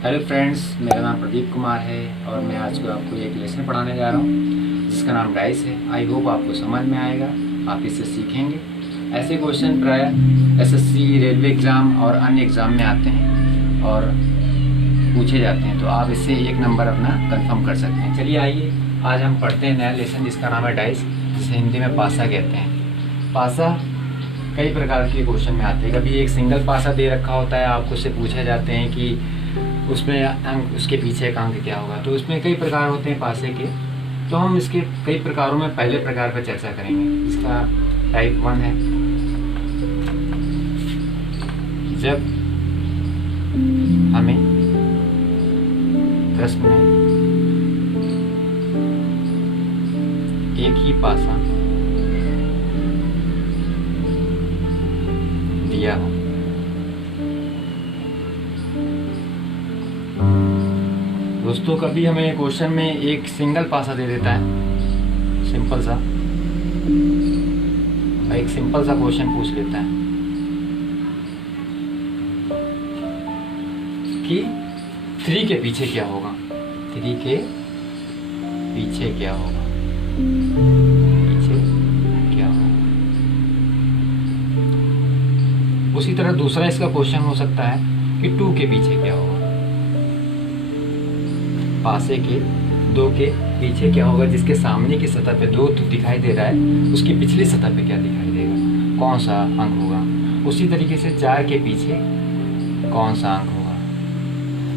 Hello friends, मेरा नाम प्रदीप कुमार है और मैं आज को आपको एक लेसन पढ़ाने जा रहा हूँ जिसका नाम डाइस है। आई होप आपको समझ में आएगा, आप इससे सीखेंगे। ऐसे क्वेश्चन प्राय एसएससी, रेलवे एग्ज़ाम और अन्य एग्ज़ाम में आते हैं और पूछे जाते हैं, तो आप इससे एक नंबर अपना कंफर्म कर सकते हैं। चलिए आइए, आज हम पढ़ते हैं नया लेसन जिसका नाम है डाइस, जिसे हिंदी में पासा कहते हैं। पासा कई प्रकार के क्वेश्चन में आते हैं। कभी एक सिंगल पासा दे रखा होता है, आपको उससे पूछे जाते हैं कि उसमें अंक, उसके पीछे का अंक क्या होगा। तो उसमें कई प्रकार होते हैं पासे के, तो हम इसके कई प्रकारों में पहले प्रकार पर चर्चा करेंगे जिसका टाइप 1 है। जब हमें प्रश्न में एक ही पासा दिया हो, दोस्तों कभी हमें क्वेश्चन में एक सिंगल पासा दे देता है, सिंपल सा, एक सिंपल सा क्वेश्चन पूछ लेता है कि 3 के पीछे क्या होगा, 3 के पीछे क्या होगा, पीछे क्या होगा। उसी तरह दूसरा इसका क्वेश्चन हो सकता है कि 2 के पीछे क्या होगा, पासे के 2 के पीछे क्या होगा। जिसके सामने की सतह पे 2 तो दिखाई दे रहा है, उसकी पिछली सतह पे क्या दिखाई देगा, कौन सा अंक होगा। उसी तरीके से 4 के पीछे कौन सा अंक होगा।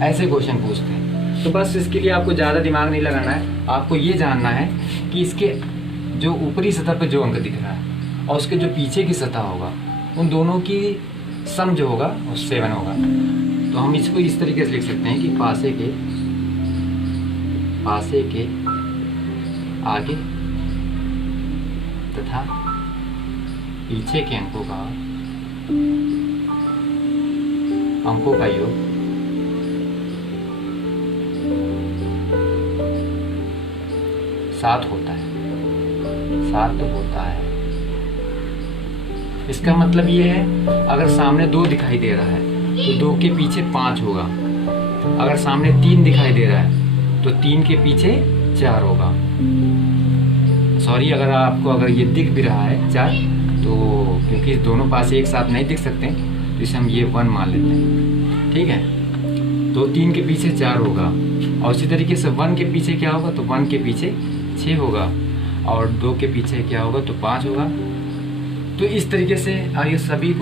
ऐसे क्वेश्चन पूछते हैं। तो बस इसके लिए आपको ज़्यादा दिमाग नहीं लगाना है, आपको ये जानना है कि इसके जो ऊपरी सतह पे जो अंक दिख रहा है और उसके जो पीछे की सतह होगा, उन दोनों की सम जो होगा वो 7 होगा। तो हम इसको इस तरीके से लिख सकते हैं कि पासे के आगे तथा पीछे के अंकों का योग 7 होता है, 7 होता है। इसका मतलब ये है, अगर सामने 2 दिखाई दे रहा है तो 2 के पीछे 5 होगा। अगर सामने 3 दिखाई दे रहा है तो 3 के पीछे 4 होगा। सॉरी, अगर ये दिख भी रहा है 4, तो क्योंकि दोनों पासे एक साथ नहीं दिख सकते तो इसे हम ये 1 मान लेते हैं, ठीक है। तो 3 के पीछे 4 होगा और इसी तरीके से 1 के पीछे क्या होगा, तो 1 के पीछे 6 होगा और 2 के पीछे क्या होगा, तो 5 होगा। तो इस तरीके से इन सभी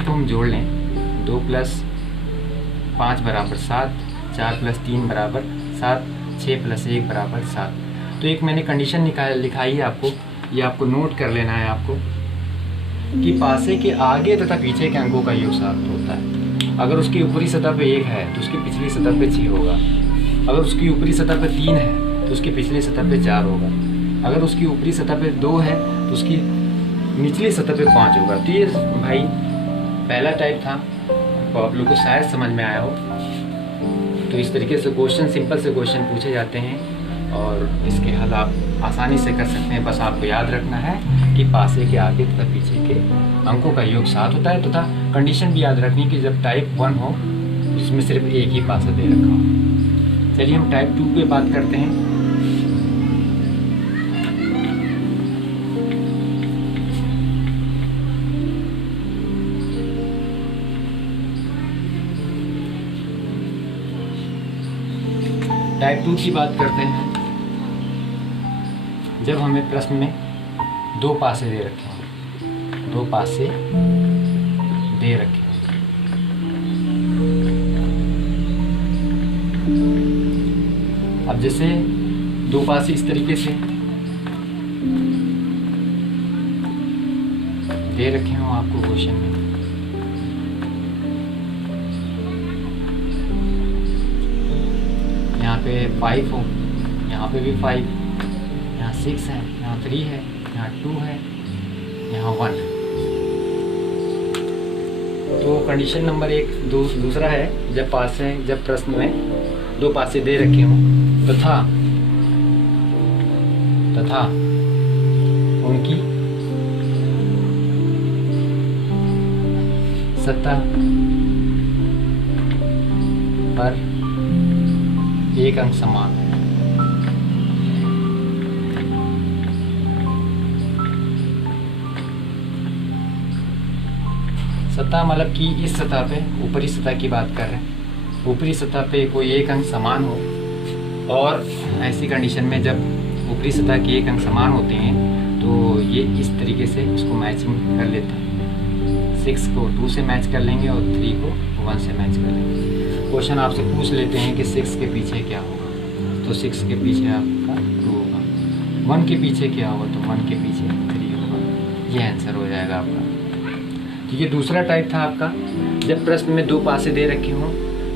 को हम जोड़ लें। 2 + 5 = 7, 4 + 3 = 7, 6 + 1 = 7। तो एक मैंने कंडीशन लिखाई है आपको, ये आपको नोट कर लेना है आपको, कि पासे के आगे तथा पीछे के अंकों का योग 7 होता है। अगर उसकी ऊपरी सतह पे 1 है तो उसकी पिछली सतह पे 6 होगा। अगर उसकी ऊपरी सतह पे 3 है तो उसकी पिछली सतह पे 4 होगा। अगर उसकी ऊपरी सतह पे 2 है तो उसकी निचली सतह पे 5 होगा। तो ये भाई पहला टाइप था, तो आप लोग को शायद समझ में आया हो। तो इस तरीके से क्वेश्चन, सिंपल से क्वेश्चन पूछे जाते हैं और इसके हल आप आसानी से कर सकते हैं। बस आपको याद रखना है कि पासे के आगे तथा पीछे के अंकों का योग 7 होता है, तथा कंडीशन भी याद रखनी कि जब टाइप 1 हो जिसमें सिर्फ एक ही पासा दे रखा हो। चलिए हम टाइप 2 पे बात करते हैं। टाइप 2 की बात करते हैं। जब हमें प्रश्न में 2 पासे दे रखे हों, 2 पासे दे रखे हों, अब जैसे 2 पासे इस तरीके से दे रखे हों आपको क्वेश्चन में, यहाँ पे 5 हो, यहाँ पे भी 5, यहाँ 6 है, यहाँ 3 है, यहाँ 2 है, यहाँ 1 है। तो कंडीशन नंबर 1 दूसरा है, जब प्रश्न में 2 पासे दे रखे हों तथा उनकी सतह पर एक अंक समान हो। सतह मतलब कि इस सतह पे, ऊपरी सतह की बात कर रहे हैं, ऊपरी सतह पे कोई एक अंक समान हो, और ऐसी कंडीशन में जब ऊपरी सतह के एक अंक समान होते हैं तो ये इस तरीके से इसको मैचिंग कर लेते हैं। 6 को 2 से मैच कर लेंगे और 3 को 1 से मैच कर लेंगे। क्वेश्चन आपसे पूछ लेते हैं कि 6 के पीछे क्या होगा, तो 6 के पीछे आपका 2 होगा। 1 के पीछे क्या होगा, तो 1 के पीछे 3 होगा। ये आंसर हो जाएगा आपका। तो ये दूसरा टाइप था आपका, जब प्रश्न में 2 पासे दे रखे हों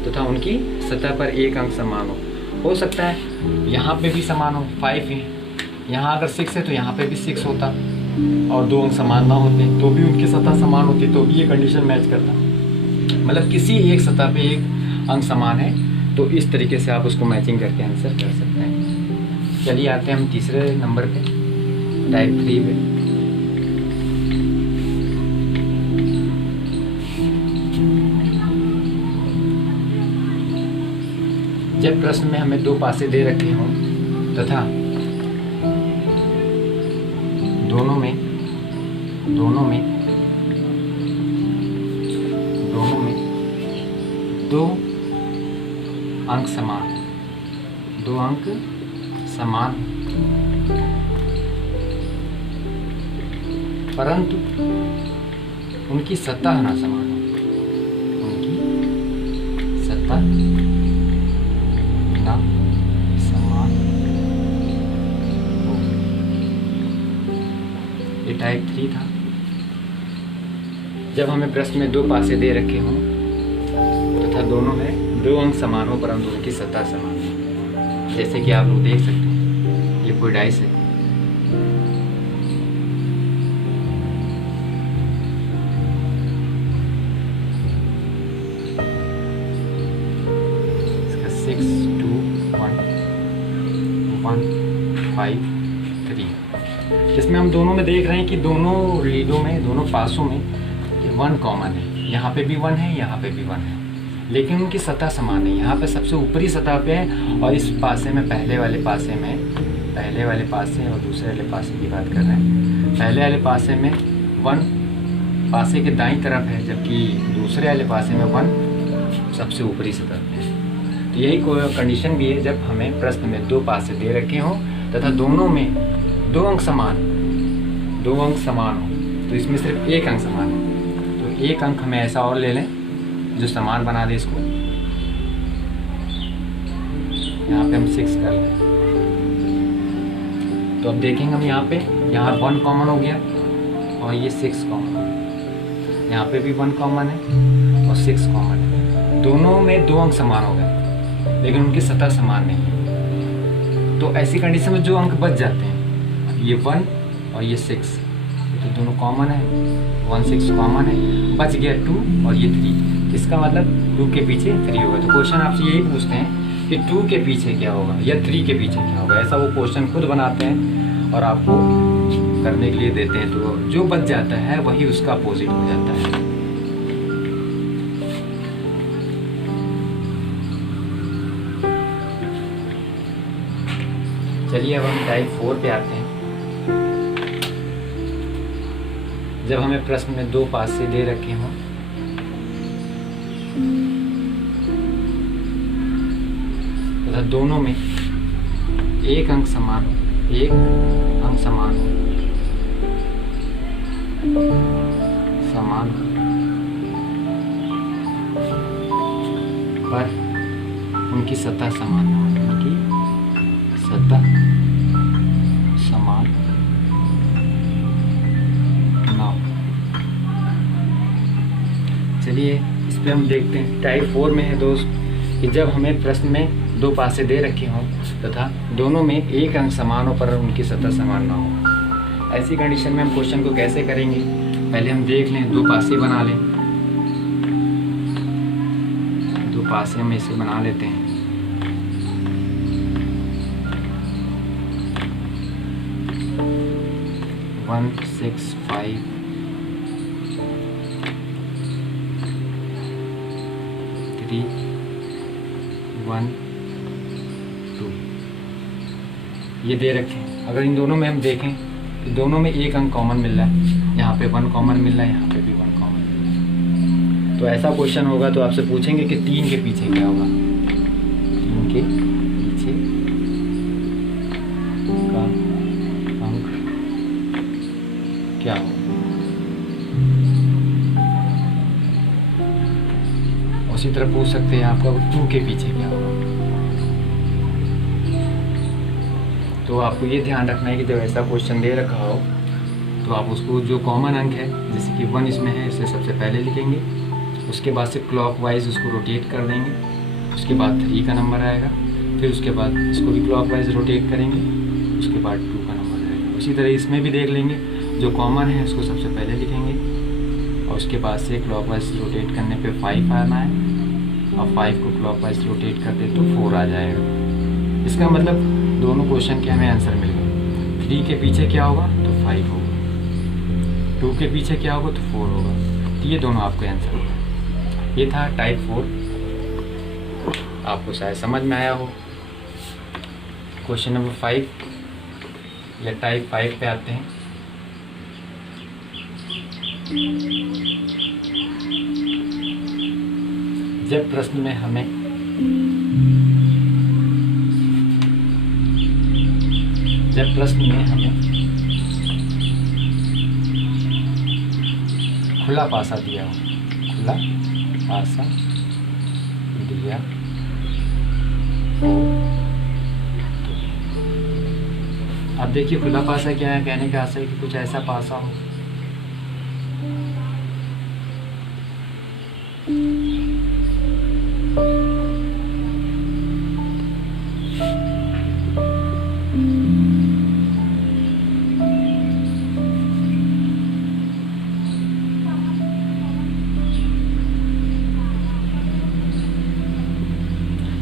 तथा उनकी सतह पर एक अंक समान हो सकता है यहाँ पे भी समान हो, 5 है, यहाँ अगर 6 है तो यहाँ पे भी 6 होता, और 2 अंक समान ना होते तो भी उनकी सतह समान होती, तो भी ये कंडीशन मैच करता। मतलब किसी एक सतह पे एक अंक समान है तो इस तरीके से आप उसको मैचिंग करके आंसर कर सकते हैं। चलिए आते हैं हम तीसरे नंबर पे, टाइप 3 पे। जब प्रश्न में हमें 2 पासे दे रखे हों तथा दोनों में 2 अंक समान, 2 अंक समान, परंतु उनकी सतह ना समान हो, उनकी सतह ना समान हो। ये टाइप 3 था। जब हमें प्रश्न में 2 पासे दे रखे हों तथा दोनों में 2 अंक समान हो परंतु उनकी सतह समान हो, जैसे कि आप लोग देख सकते हैं ये कोई डाइस है, इसका 6 2 1 1 5 3, इसमें हम दोनों में देख रहे हैं कि दोनों लीडों में, दोनों पासों में 1 कॉमन है, यहाँ पे भी 1 है, यहाँ पे भी 1 है, लेकिन उनकी सतह समान है। यहाँ पे सबसे ऊपरी सतह पे है और इस पासे में, पहले वाले पासे और दूसरे वाले पासे की बात कर रहे हैं। पहले वाले पासे में 1 पासे के दाईं तरफ है, जबकि दूसरे वाले पासे में 1 सबसे ऊपरी सतह पे है। तो यही कोई कंडीशन भी है जब हमें प्रश्न में 2 पासे दे रखे हों तथा दोनों में 2 अंक समान हो, तो इसमें सिर्फ 1 अंक समान है, तो 1 अंक हमें ऐसा और ले लें जो समान बना दे इसको। यहाँ पे हम 6 कर लें, तो अब देखेंगे हम यहाँ 1 कॉमन हो गया और ये 6 कॉमन हो गया, यहाँ पे भी 1 कॉमन है और 6 कॉमन है, दोनों में 2 अंक समान हो गए लेकिन उनकी सतह समान नहीं है। तो ऐसी कंडीशन में जो अंक बच जाते हैं, ये 1 और ये 6, तो दोनों कॉमन है, 1 6 कॉमन है, बच गया 2 और ये 3, इसका मतलब 2 के पीछे 3 होगा। तो क्वेश्चन आपसे यही पूछते हैं कि 2 के पीछे क्या होगा या 3 के पीछे क्या होगा, ऐसा वो क्वेश्चन खुद बनाते हैं और आपको करने के लिए देते हैं, तो जो बच जाता है वही उसका अपोजिट हो जाता है। चलिए अब हम टाइप 4 पे आते हैं। जब हमें प्रश्न में 2 पासे दे रखे हों तथा दोनों में 1 अंक समान हो, पर उनकी सतह समान ना हो, उनकी सतह समान ना हो। चलिए इस पे हम देखते हैं। टाइप 4 में है दोस्त कि जब हमें प्रश्न में 2 पासे दे रखे हों तथा दोनों में 1 अंक समान हो पर उनकी सतह समान ना हो। ऐसी कंडीशन में हम क्वेश्चन को कैसे करेंगे, पहले हम देख लें, 2 पासे बना लें। 2 पासे हम इसे बना लेते हैं। वन 6 5 3 1 ये दे रखे हैं। अगर इन दोनों में हम देखें तो दोनों में एक अंक कॉमन मिल रहा है, यहाँ पे 1 कॉमन मिल रहा है, यहाँ पे भी 1 कॉमन मिल रहा है। तो ऐसा क्वेश्चन होगा तो आपसे पूछेंगे कि 3 के पीछे क्या होगा, 3 के पीछे का अंक क्या होगा। उसी तरह पूछ सकते हैं आपका 2 के पीछे क्या होगा। तो आपको ये ध्यान रखना है कि जब ऐसा क्वेश्चन दे रखा हो तो आप उसको जो कॉमन अंक है, जैसे कि 1 इसमें है, इसे सबसे पहले लिखेंगे, उसके बाद से क्लॉकवाइज उसको रोटेट कर देंगे, उसके बाद 3 का नंबर आएगा, फिर उसके बाद इसको भी क्लॉकवाइज रोटेट करेंगे, उसके बाद 2 का नंबर आएगा। उसी तरह इसमें भी देख लेंगे, जो कॉमन है उसको सबसे पहले लिखेंगे और उसके बाद से क्लॉकवाइज रोटेट करने पे 5 आना है और 5 को क्लॉकवाइज रोटेट कर दे तो 4 आ जाएगा। इसका मतलब दोनों क्वेश्चन के हमें आंसर मिल गए। 3 के पीछे क्या होगा तो 5 होगा, 2 के पीछे क्या होगा तो 4 होगा। तो ये दोनों आपके आंसर होगा। ये था टाइप 4, आपको शायद समझ में आया हो। क्वेश्चन नंबर 5 या टाइप 5 पे आते हैं। जब प्रश्न में हमें खुला पासा दिया हो, खुला पासा दिया हो, अब देखिए खुला पासा क्या है, कहने का आशय कि कुछ ऐसा पासा हो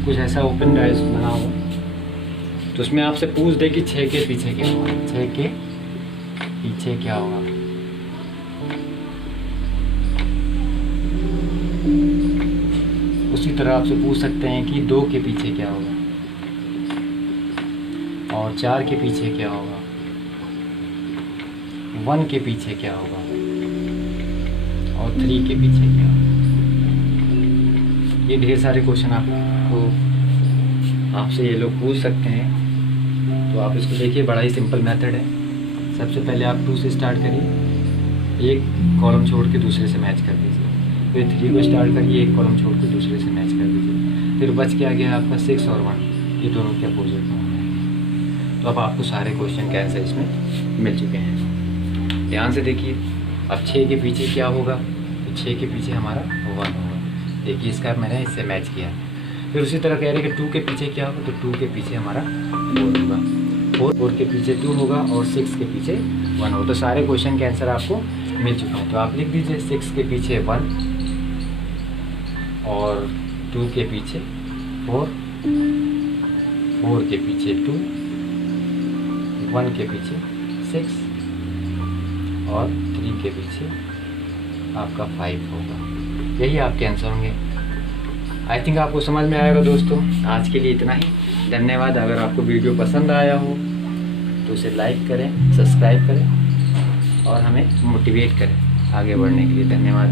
कुछ ऐसा ओपन डाइस बना हो, तो उसमें आपसे पूछ दे कि 6 के पीछे क्या होगा, 6 के पीछे क्या होगा। उसी तरह आपसे पूछ सकते हैं कि 2 के पीछे क्या होगा और 4 के पीछे क्या होगा, 1 के पीछे क्या होगा और 3 के पीछे क्या होगा। ये ढेर सारे क्वेश्चन आपसे ये लोग पूछ सकते हैं। तो आप इसको देखिए, बड़ा ही सिंपल मेथड है। सबसे पहले आप 2 से स्टार्ट करिए, एक कॉलम छोड़ के दूसरे से मैच कर दीजिए, फिर 3 को स्टार्ट करिए, एक कॉलम छोड़ के दूसरे से मैच कर दीजिए, फिर बच के आ गया आपका 6 और 1, ये दोनों के अपोजिट में होंगे। तो अब आपको सारे क्वेश्चन के आंसर इसमें मिल चुके हैं। ध्यान से देखिए, अब 6 के पीछे क्या होगा, तो 6 के पीछे हमारा 1 होगा। देखिए इसका मैंने इससे मैच किया। फिर उसी तरह कह रहे हैं कि 2 के पीछे क्या होगा, तो 2 के पीछे हमारा 4 होगा, 4 के पीछे 2 होगा और 6 के पीछे 1 होगा। तो सारे क्वेश्चन के आंसर आपको मिल चुके हैं। तो आप लिख दीजिए 6 के पीछे 1 और 2 के पीछे 4, 4 के पीछे 2, 1 के पीछे 6 और 3 के पीछे आपका 5 होगा। यही आपके आंसर होंगे। आई थिंक आपको समझ में आएगा दोस्तों। आज के लिए इतना ही, धन्यवाद। अगर आपको वीडियो पसंद आया हो तो उसे लाइक करें, सब्सक्राइब करें और हमें मोटिवेट करें आगे बढ़ने के लिए। धन्यवाद।